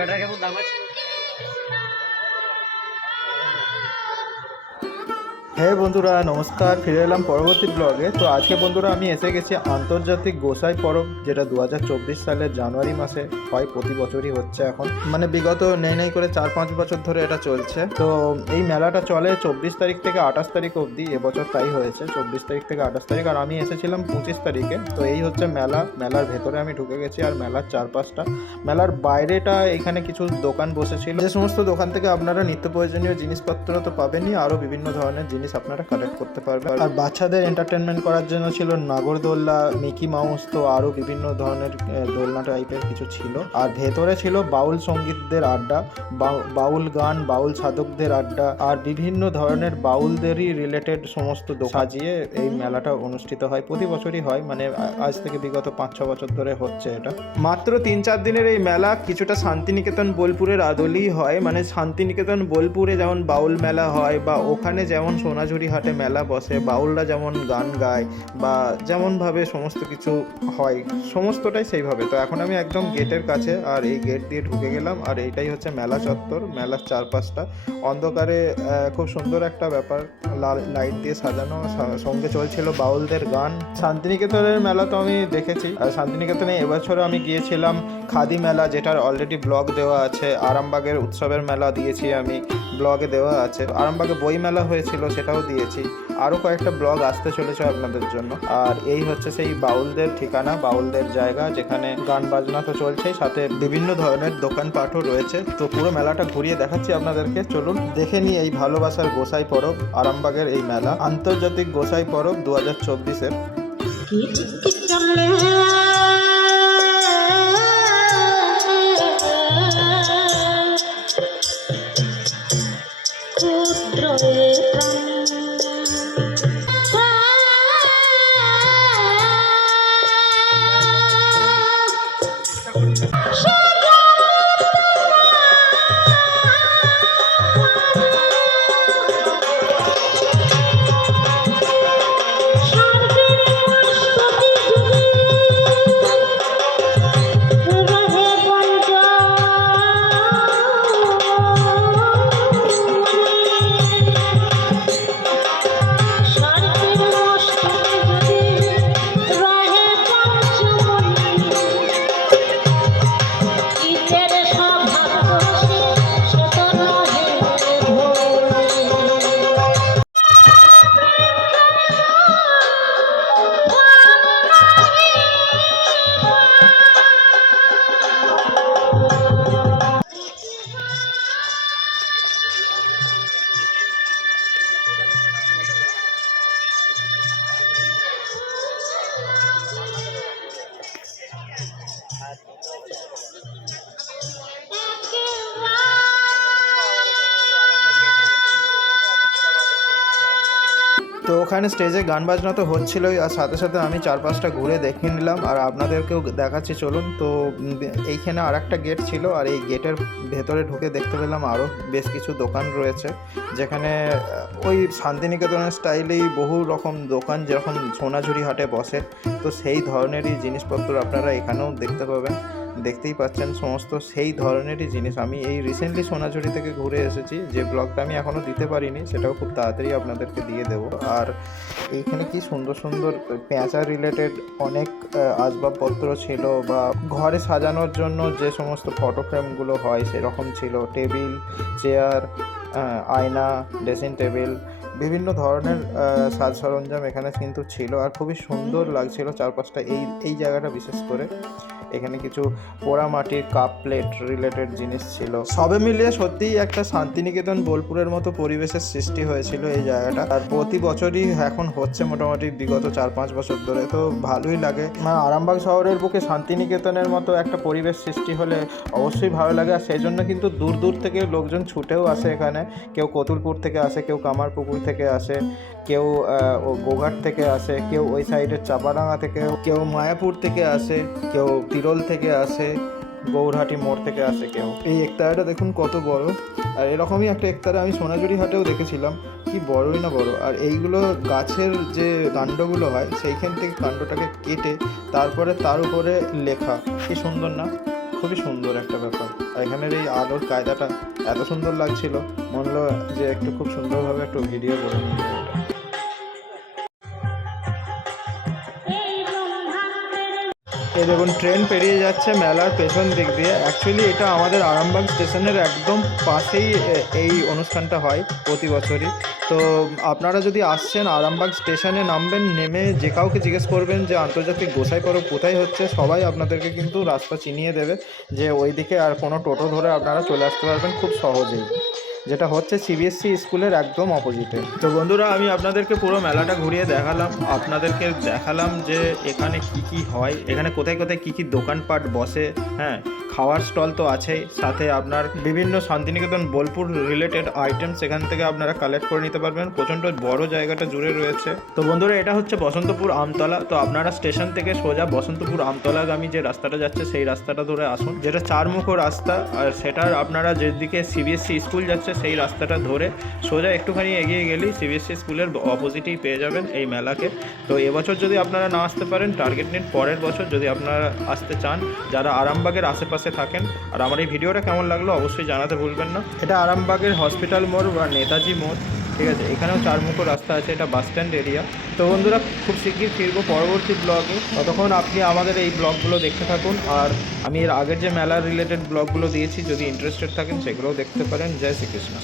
गडरा के बहुत दामच হ্যাঁ বন্ধুরা, নমস্কার, ফিরে এলাম পরবর্তী ব্লগে তো আজকে বন্ধুরা, আমি এসে গেছি আন্তর্জাতিক গোসাই পরব, যেটা দু হাজার চব্বিশ সালের জানুয়ারি মাসে হয়, প্রতি বছরই হচ্ছে এখন। মানে বিগত নেই নেই করে চার পাঁচ বছর ধরে এটা চলছে। তো এই মেলাটা চলে চব্বিশ তারিখ থেকে আঠাশ তারিখ অবধি, এবছর তাই হয়েছে, চব্বিশ তারিখ থেকে আঠাশ তারিখ। আর আমি এসেছিলাম পঁচিশ তারিখে। তো এই হচ্ছে মেলা, মেলার ভেতরে আমি ঢুকে গেছি আর মেলার চারপাশটা। মেলার বাইরেটা এখানে কিছু দোকান বসেছিল। যে সমস্ত দোকান থেকে আপনারা নিত্য প্রয়োজনীয় জিনিসপত্র তো পাবেনই, আরও বিভিন্ন ধরনের জিনিস আপনারা কালেক্ট করতে পারবেন। আর বাচ্চাদের এন্টারটেনমেন্ট করার জন্য ছিল নাগরদোল্লা মিকি মাউস তো আরও বিভিন্ন ধরনের দোলনা টাইপের কিছু ছিল। আর ভেতরে ছিল বাউল সঙ্গীতদের আড্ডা, বাউ- বাউল গান, বাউল সাধকদের আড্ডা, আর বিভিন্ন ধরনের বাউলদেরই রিলেটেড সমস্ত সাজিয়ে এই মেলাটা অনুষ্ঠিত হয়। প্রতি বছরই হয় মানে আজ থেকে বিগত পাঁচ ছ বছর ধরে হচ্ছে এটা। মাত্র তিন চার দিনের এই মেলা কিছুটা শান্তিনিকেতন বোলপুরের আদলেই হয়। মানে শান্তিনিকেতন বোলপুরে যেমন বাউল মেলা হয় বা ওখানে যেমন সোনাঝুরি হাটে মেলা বসে, বাউলরা যেমন গান গায় বা যেমনভাবে সমস্ত কিছু হয়, সমস্তটাই সেইভাবে। তো এখন আমি একদম গেটের কাছে আর এই গেট দিয়ে ঢুকে গেলাম আর এইটাই হচ্ছে মেলা চত্বর, মেলার চারপাশটা। অন্ধকারে খুব সুন্দর একটা ব্যাপার, লাল লাইট দিয়ে সাজানো সঙ্গে চলছিল বাউলদের গান। শান্তিনিকেতনের মেলা তো আমি দেখেছি, আর শান্তিনিকেতনে এবছরও আমি গিয়েছিলাম খাদি মেলা, যেটার অলরেডি ব্লগ দেওয়া আছে, আরামবাগের উৎসবের মেলা দিয়েছি আমি, ব্লগে দেওয়া আছে। আরামবাগে বই মেলা হয়েছিল সেটাও দিয়েছি। আরও কয়েকটা ব্লগ আসতে চলেছে আপনাদের জন্য। আর এই হচ্ছে সেই বাউলদের ঠিকানা, বাউলদের জায়গা, যেখানে গান বাজনা তো চলছেই, সাথে বিভিন্ন ধরনের দোকানপাটও রয়েছে। তো পুরো মেলাটা ঘুরিয়ে দেখাচ্ছি আপনাদেরকে। চলুন দেখে নিই এই ভালোবাসার গোসাই পরব, আরামবাগের এই মেলা। আন্তর্জাতিক গোসাই পরব দু হাজার চব্বিশের। ক্ষুদ্র তো ওখানে স্টেজে গান বাজনা তো হচ্ছিলোই, আর সাথে সাথে আমি চার পাঁচটা ঘুরে দেখে নিলাম, আর আপনাদেরকেও দেখাচ্ছি, চলুন। তো এইখানে আর একটা গেট ছিল, আর এই গেটের ভেতরে ঢুকে দেখতে পেলাম আরও বেশ কিছু দোকান রয়েছে, যেখানে ওই শান্তিনিকেতনের স্টাইলেই বহু রকম দোকান যেরকম সোনাঝুরি হাটে বসে। তো সেই ধরনেরই জিনিসপত্র আপনারা এখানেও দেখতে পাবেন। দেখতেই পাচ্ছেন সমস্ত সেই ধরনেরই জিনিস। আমি এই রিসেন্টলি সোনাঝুরি থেকে ঘুরে এসেছি, যে ব্লগটা আমি এখনও দিতে পারিনি, সেটাও খুব তাড়াতাড়ি আপনাদেরকে দিয়ে দেবো। আর এইখানে কি সুন্দর সুন্দর পেঁচা রিলেটেড অনেক আসবাবপত্র ছিল বা ঘরে সাজানোর জন্য যে সমস্ত ফটো ফ্রেমগুলো হয় সেরকম ছিল। টেবিল, চেয়ার আয়না ড্রেসিং টেবিল বিভিন্ন ধরনের সাজ সরঞ্জাম এখানে কিন্তু ছিল। আর খুবই সুন্দর লাগছিল চারপাশটা এই এই জায়গাটা বিশেষ করে। এখানে কিছু পোড়া মাটির কাপ প্লেট রিলেটেড জিনিস ছিল। সবে মিলিয়ে সত্যিই একটা শান্তিনিকেতন বোলপুরের মতো পরিবেশের সৃষ্টি হয়েছিল এই জায়গাটা। আর প্রতি বছরই এখন হচ্ছে মোটামুটি বিগত চার পাঁচ বছর ধরে, তো ভালোই লাগে। আরামবাগ শহরের বুকে শান্তিনিকেতনের মতো একটা পরিবেশ সৃষ্টি হলে অবশ্যই ভালো লাগে। আর সেই জন্য কিন্তু দূর দূর থেকে লোকজন ছুটেও আসে এখানে। কেউ কতুলপুর থেকে আসে, কেউ কামারপুকুর থেকে আসে। কেউ গোঘাট থেকে আসে, কেউ ওই সাইডের চাপাডাঙ্গা থেকে, কেউ মায়াপুর থেকে আসে, কেউ তিরোল থেকে আসে, গৌরহাটি মোড় থেকে আসে কেউ। এই একতারাটা দেখুন কত বড়। আর এরকমই একটা একতারা আমি সোনাঝুরি হাটেও দেখেছিলাম। কি বড়ই না বড়। আর এইগুলো গাছের যে কাণ্ডগুলো হয়, সেইখান থেকে কাণ্ডটাকে কেটে তারপরে তার উপরে লেখা। কি সুন্দর না? খুবই সুন্দর একটা ব্যাপার। আর এখানের এই আলোর কায়দাটা এত সুন্দর লাগছিল। মনে হলো যে একটু খুব সুন্দরভাবে একটু ভিডিও করে নিই। এই দেখুন ট্রেন পেরিয়ে যাচ্ছে মেলার পেছন দিক দিয়ে। অ্যাকচুয়ালি এটা আমাদের আরামবাগ স্টেশনের একদম পাশেই এই অনুষ্ঠানটা হয় প্রতি বছরই। তো আপনারা যদি আসছেন আরামবাগ স্টেশনে নামবেন, নেমে যে কাউকে জিজ্ঞেস করবেন যে আন্তর্জাতিক গোসাই পরব কোথায় হচ্ছে, সবাই আপনাদেরকে কিন্তু রাস্তা চিনিয়ে দেবে যে ওইদিকে আর কোনো টোটো ধরে আপনারা চলে আসতে পারবেন খুব সহজেই। যেটা হচ্ছে সিবিএসসি স্কুলের একদম অপোজিটে তো বন্ধুরা, আমি আপনাদেরকে পুরো মেলাটা ঘুরিয়ে দেখালাম। আপনাদেরকে দেখালাম যে এখানে কি কি হয়, এখানে কোথায় কোথায় কি কি দোকানপাট বসে হ্যাঁ খাওয়ার স্টল তো আছেই সাথে আপনার বিভিন্ন শান্তিনিকেতন বোলপুর রিলেটেড আইটেম সেখান থেকে আপনারা কালেক্ট করে নিতে পারবেন। প্রচণ্ড বড় জায়গাটা জুড়ে রয়েছে। তো বন্ধুরা, এটা হচ্ছে বসন্তপুর আমতলা। তো আপনারা স্টেশন থেকে সোজা বসন্তপুর আমতলাগামী যে রাস্তাটা যাচ্ছে, সেই রাস্তাটা ধরে আসুন। যেটা চারমুখো রাস্তা, আর সেটার আপনারা যেদিকে সিবিএসসি স্কুল যাচ্ছে সেই রাস্তাটা ধরে সোজা একটুখানি এগিয়ে গেলেই সিবিএসসি স্কুলের অপোজিটেই পেয়ে যাবেন এই মেলাকে। তো এবছর যদি আপনারা না আসতে পারেন টার্গেট নিন পরের বছর যদি আপনারা আসতে চান, যারা আরামবাগের আশেপাশে থাকেন, আর আমার এই ভিডিওটা কেমন লাগল অবশ্যই জানাতে ভুলবেন না। এটা আরামবাগের হসপিটাল মোড় বা নেতাজি মোড়। ঠিক আছে? এখানেও চারমুখো রাস্তা আছে, এটা বাস স্ট্যান্ড এরিয়া তো বন্ধুরা, খুব শিগগির ফিরবো পরবর্তী ব্লগে ততক্ষণ আপনি আমাদের এই ব্লগগুলো দেখতে থাকুন, আর আমি এর আগের যে মেলার রিলেটেড ব্লগগুলো দিয়েছি, যদি ইন্টারেস্টেড থাকেন, সেগুলোও দেখতে পারেন। জয় শ্রীকৃষ্ণ।